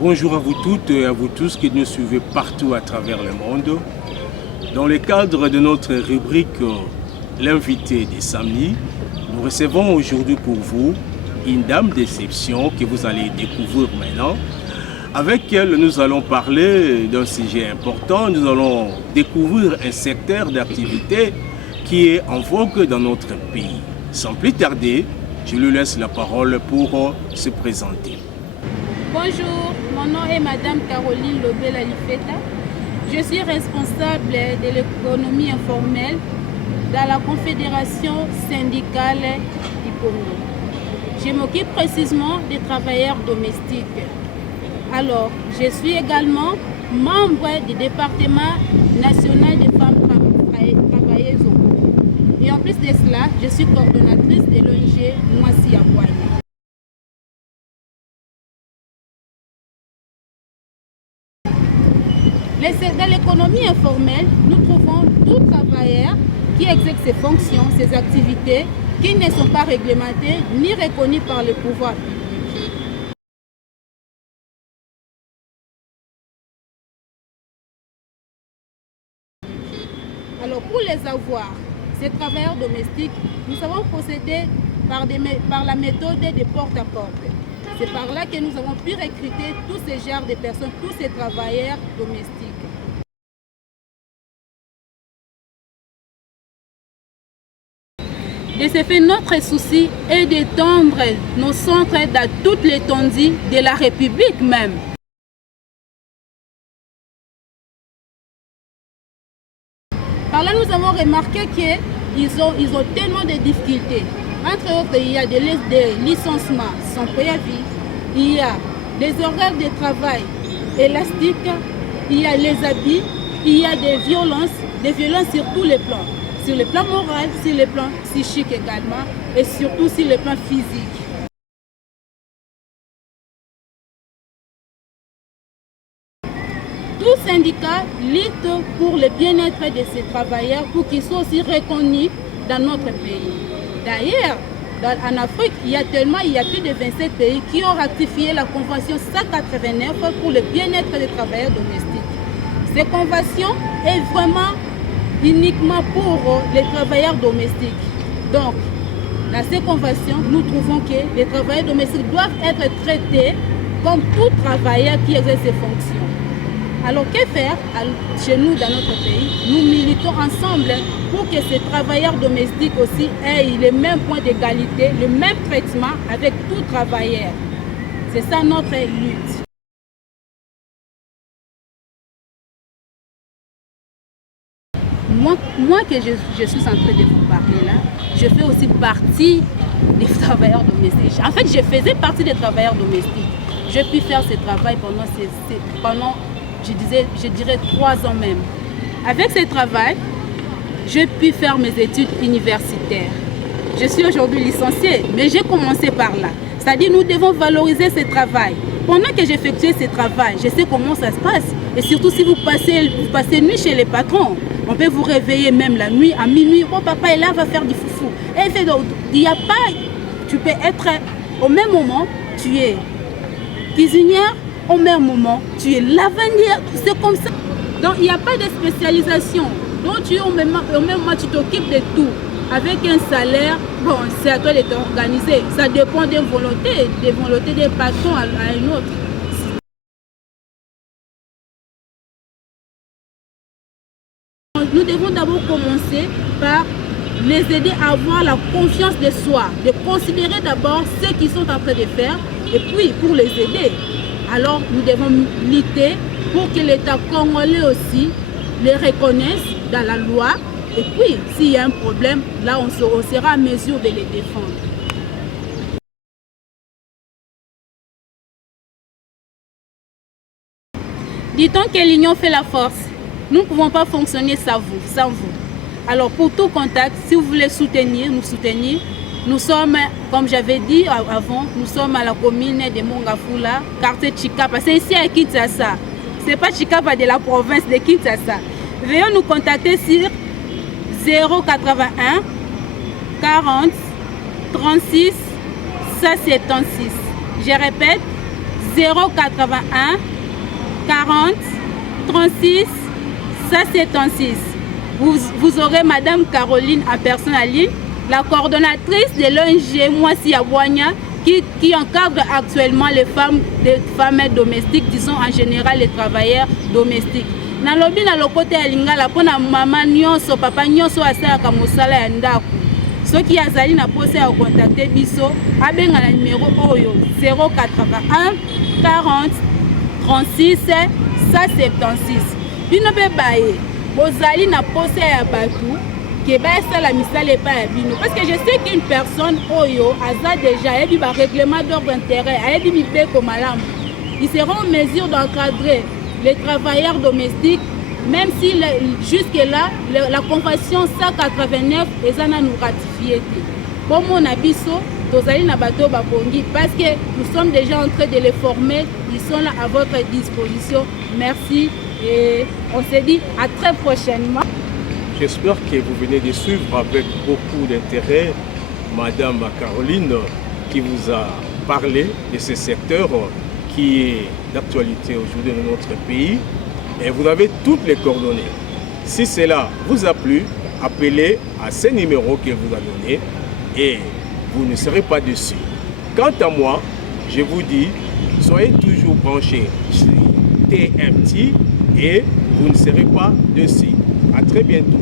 Bonjour à vous toutes et à vous tous qui nous suivez partout à travers le monde. Dans le cadre de notre rubrique L'invité des samedis, nous recevons aujourd'hui pour vous une dame d'exception que vous allez découvrir maintenant. Avec elle, nous allons parler d'un sujet important. Nous allons découvrir un secteur d'activité qui est en vogue dans notre pays. Sans plus tarder, je lui laisse la parole pour se présenter. Bonjour, mon nom est Madame Caroline Lobé-Lalifeta. Je suis responsable de l'économie informelle dans la Confédération syndicale du Congo. Je m'occupe précisément des travailleurs domestiques. Alors, je suis également membre du département national des femmes travailleuses au Congo. Et en plus de cela, je suis coordonnatrice de l'ONG Mwasi Abouaye. Dans l'économie informelle, nous trouvons tout travailleur qui exerce ses fonctions, ses activités, qui ne sont pas réglementées ni reconnues par le pouvoir public. Alors pour les avoir, ces travailleurs domestiques, nous avons procédé par la méthode de porte-à-porte. C'est par là que nous avons pu recruter tous ces genres de personnes, tous ces travailleurs domestiques. De ce fait, notre souci est d'étendre nos centres dans toute l'étendue de la République même. Par là, nous avons remarqué qu'ils ont tellement de difficultés. Entre autres, il y a des licenciements sans préavis, il y a des horaires de travail élastiques, il y a les habits, il y a des violences sur tous les plans. Sur le plan moral, sur le plan psychique également, et surtout sur le plan physique. Tout syndicat lutte pour le bien-être de ces travailleurs pour qu'ils soient aussi reconnus dans notre pays. D'ailleurs, en Afrique, il y a plus de 27 pays qui ont ratifié la Convention 189 pour le bien-être des travailleurs domestiques. Cette convention est vraiment uniquement pour les travailleurs domestiques. Donc, dans cette convention, nous trouvons que les travailleurs domestiques doivent être traités comme tout travailleur qui exerce ses fonctions. Alors, que faire chez nous, dans notre pays? Nous militons ensemble pour que ces travailleurs domestiques aussi aient les mêmes points d'égalité, le même traitement avec tout travailleur. C'est ça notre lutte. Moi que je suis en train de vous parler là, je fais aussi partie des travailleurs domestiques. En fait, je faisais partie des travailleurs domestiques. J'ai pu faire ce travail pendant je dirais 3 ans même. Avec ce travail, j'ai pu faire mes études universitaires. Je suis aujourd'hui licenciée, mais j'ai commencé par là. C'est-à-dire nous devons valoriser ce travail. Pendant que j'effectuais ce travail, je sais comment ça se passe. Et surtout si vous passez nuit chez les patrons, on peut vous réveiller même la nuit, à minuit. Oh papa est là, va faire du foufou. Et il n'y a pas, tu peux être au même moment, tu es cuisinière, au même moment, tu es lavandière, c'est comme ça. Donc il n'y a pas de spécialisation. Donc tu es au même moment, tu t'occupes de tout. Avec un salaire, bon, c'est à toi de t'organiser. Ça dépend des volontés des patrons à une autre. Nous devons d'abord commencer par les aider à avoir la confiance de soi, de considérer d'abord ce qu'ils sont en train de faire et puis pour les aider. Alors nous devons lutter pour que l'État congolais aussi les reconnaisse dans la loi. Et puis, s'il y a un problème, là, on sera à mesure de les défendre. Dit-on que l'union fait la force. Nous ne pouvons pas fonctionner sans vous. Alors, pour tout contact, si vous voulez nous soutenir, nous sommes, comme j'avais dit avant, nous sommes à la commune de Mongafula, quartier Chikapa. C'est ici à Kinshasa. Ce n'est pas Chikapa de la province de Kinshasa. Veuillez nous contacter sur 081 40 36 176. Je répète, 081 40 36 176. Vous aurez Madame Caroline en personne en ligne, la coordonnatrice de l'ONG Mwasi Yabouania, qui encadre actuellement les femmes domestiques, disons en général les travailleurs domestiques. Na lobi na lokote ya lingala pona mama nyonso papa nyonso asalaka mosala ya ndako. Soki azali na pose ya contacter biso, abenga na numéro oyo 081 40 36 176. Bino be baye, bozali na pose ya batu qui est la misale pas bino, parce que je sais qu'une personne oyo a déjà eu un règlement d'ordre d'intérêt, a eu comme malam. Ils seront en mesure d'encadrer les travailleurs domestiques, même si jusque-là la convention 189 est à nous ratifier. Bon mon abisso, tozali na bato bakongi, parce que nous sommes déjà en train de les former, ils sont là à votre disposition. Merci et on se dit à très prochainement. J'espère que vous venez de suivre avec beaucoup d'intérêt Madame Caroline qui vous a parlé de ce secteur qui est d'actualité aujourd'hui dans notre pays. Et vous avez toutes les coordonnées. Si cela vous a plu, appelez à ce numéro qu'elle vous a donné et vous ne serez pas déçus. Quant à moi, je vous dis, soyez toujours branchés chez TMT et vous ne serez pas déçus. À très bientôt.